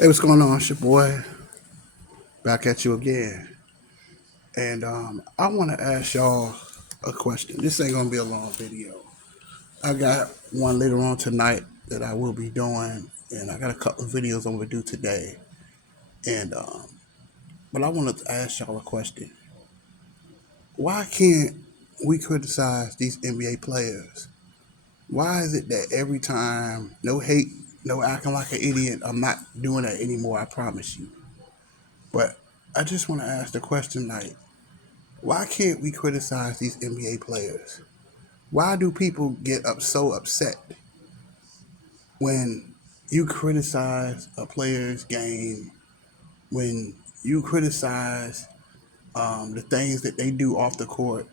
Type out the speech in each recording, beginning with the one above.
Hey, what's going on? It's your boy back at you again. And I want to ask y'all a question. This ain't going to be a long video. I got one later on tonight that I will be doing, and I got a couple of videos I'm going to do today. And But I wanted to ask y'all a question. Why can't we criticize these NBA players? Why is it that every time, no hate, no acting like an idiot, I'm not doing that anymore, I promise you. But I just want to ask the question like, why can't we criticize these NBA players? Why do people get so upset when you criticize a player's game, when you criticize the things that they do off the court?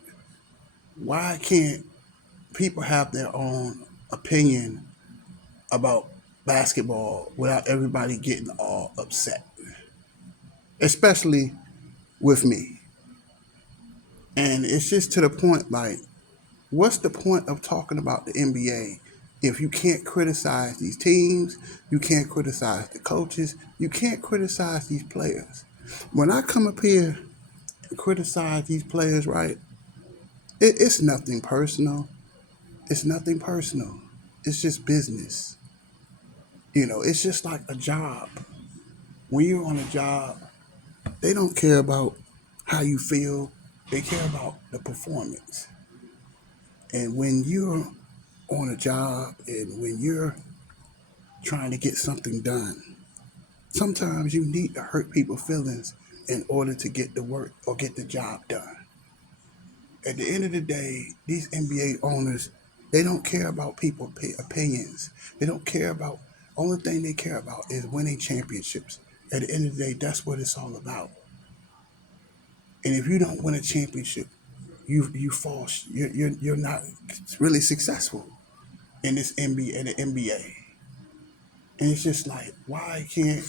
Why can't people have their own opinion about basketball without everybody getting all upset? Especially with me. And it's just to the point like, what's the point of talking about the NBA if you can't criticize these teams, you can't criticize the coaches, you can't criticize these players? When I come up here and criticize these players, right, it's nothing personal. It's nothing personal. It's just business. It's just like a job. When you're on a job, they don't care about how you feel, they care about the performance. And when you're on a job and when you're trying to get something done, sometimes you need to hurt people's feelings in order to get the work or get the job done. At the end of the day, these NBA owners, they don't care about people's opinions. They don't care about, only thing they care about is winning championships. At the end of the day, that's what it's all about. And if you don't win a championship, you fall. You're not really successful in this NBA, in the NBA. And it's just like, why can't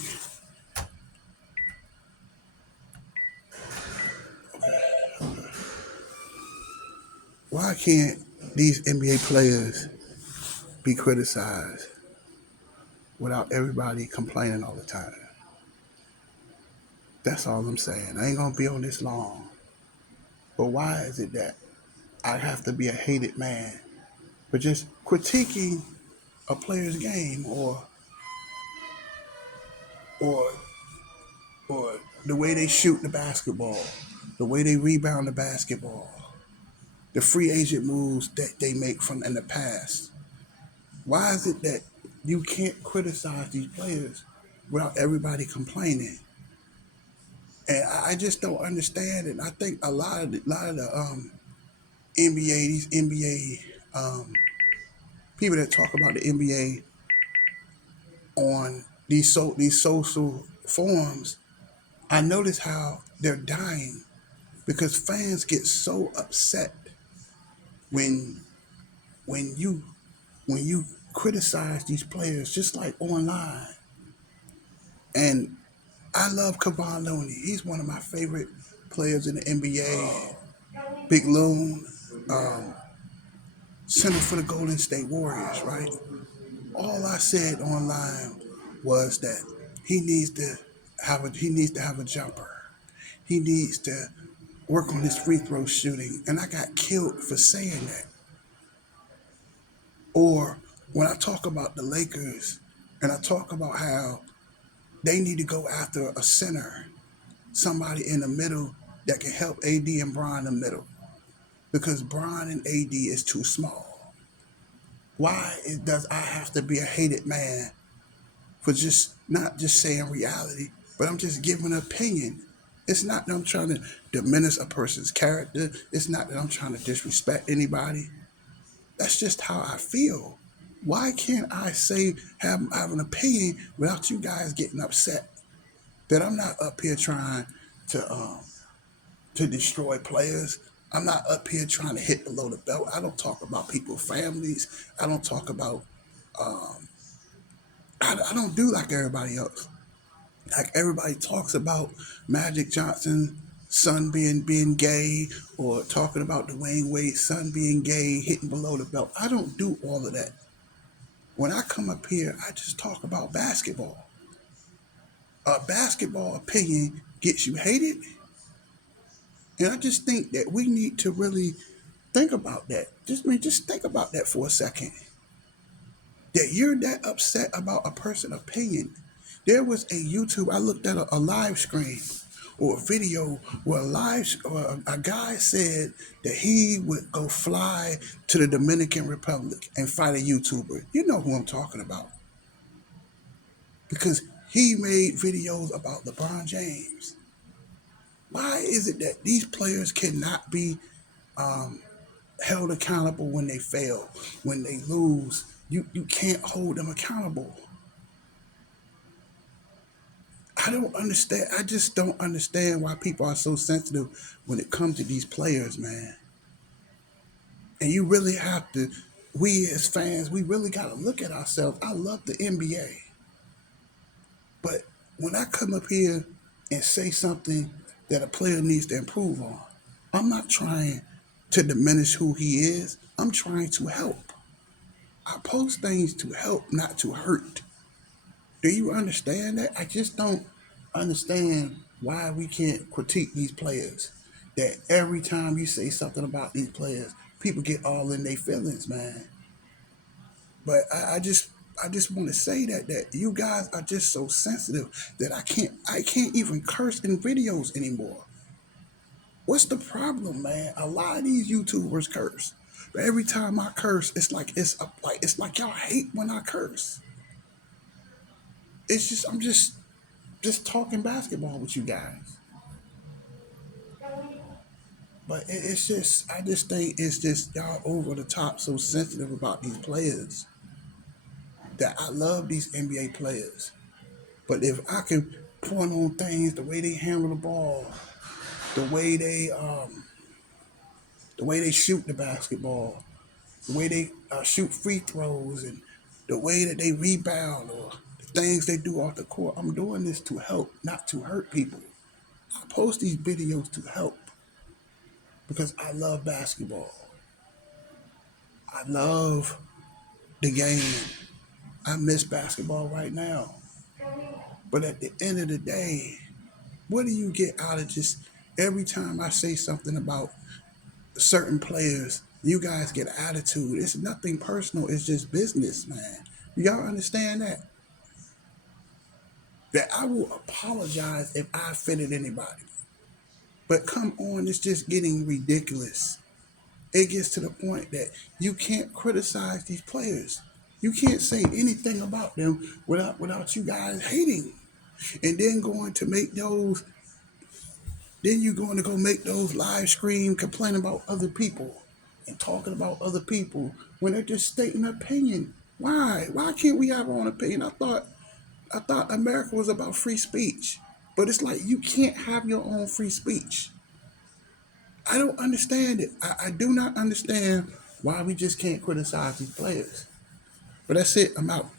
these NBA players be criticized without everybody complaining all the time? That's all I'm saying. I ain't gonna be on this long. But why is it that I have to be a hated man for just critiquing a player's game or or the way they shoot the basketball, the way they rebound the basketball, the free agent moves that they make from in the past? Why is it that you can't criticize these players without everybody complaining? And I just don't understand it. I think a lot of the NBA, these NBA people that talk about the NBA on these social forums, I notice how they're dying because fans get so upset when when you when you criticize these players just like online. And I love Kevon Looney. He's one of my favorite players in the NBA. Big Loon, um, center for the Golden State Warriors, right? All I said online was that he needs to have a jumper. He needs to work on his free throw shooting. And I got killed for saying that. Or when I talk about the Lakers and I talk about how they need to go after a center, somebody in the middle that can help AD and Bron in the middle. Because Bron and AD is too small. Does I have to be a hated man for just not just saying reality, but I'm just giving an opinion. It's not that I'm trying to diminish a person's character. It's not that I'm trying to disrespect anybody. That's just how I feel. Why can't I have an opinion without you guys getting upset? That I'm not up here trying to um, to destroy players. I'm not up here trying to hit below the belt. I don't talk about people's families. I don't talk about. Um, I don't do like everybody else. Like everybody talks about Magic Johnson's son being gay, or talking about Dwayne Wade's son being gay, hitting below the belt. I don't do all of that. When I come up here, I just talk about basketball. a basketball opinion gets you hated. And I just think that we need to really think about that. Just think about that for a second. That you're that upset about a person's opinion. There was a YouTube, I looked at a live stream or a video where a guy said that he would go fly to the Dominican Republic and fight a YouTuber. You know who I'm talking about. Because he made videos about LeBron James. Why is it that these players cannot be held accountable when they fail, when they lose? You can't hold them accountable. I don't understand. I just don't understand why people are so sensitive when it comes to these players, man. And you really have to, we as fans, we really got to look at ourselves. I love the NBA. But when I come up here and say something that a player needs to improve on, I'm not trying to diminish who he is. I'm trying to help. I post things to help, not to hurt. Do you understand that? I just don't understand why we can't critique these players. That every time you say something about these players, people get all in their feelings, man. But I just want to say that you guys are just so sensitive that I can't even curse in videos anymore. What's the problem, man? A lot of these YouTubers curse, but every time I curse, it's like y'all hate when I curse. It's just I'm just talking basketball with you guys. But it's just I just think it's just y'all over the top so sensitive about these players that I love these NBA players. But if I can point on things, the way they handle the ball, the way they um, the way they shoot the basketball, the way they shoot free throws, and the way that they rebound or the things they do off the court, I'm doing this to help, not to hurt people. I post these videos to help because I love basketball. I love the game. I miss basketball right now. But at the end of the day, what do you get out of just every time I say something about certain players, you guys get attitude? It's nothing personal, it's just business, man. Y'all understand that? That I will apologize if I offended anybody. But come on, it's just getting ridiculous. It gets to the point that you can't criticize these players. You can't say anything about them without you guys hating. And then going to make those then you're going to go make those live stream complaining about other people and talking about other people when they're just stating an opinion. Why? Why can't we have our own opinion? I thought America was about free speech. But it's like you can't have your own free speech. I don't understand it. I do not understand why we just can't criticize these players. But that's it. I'm out.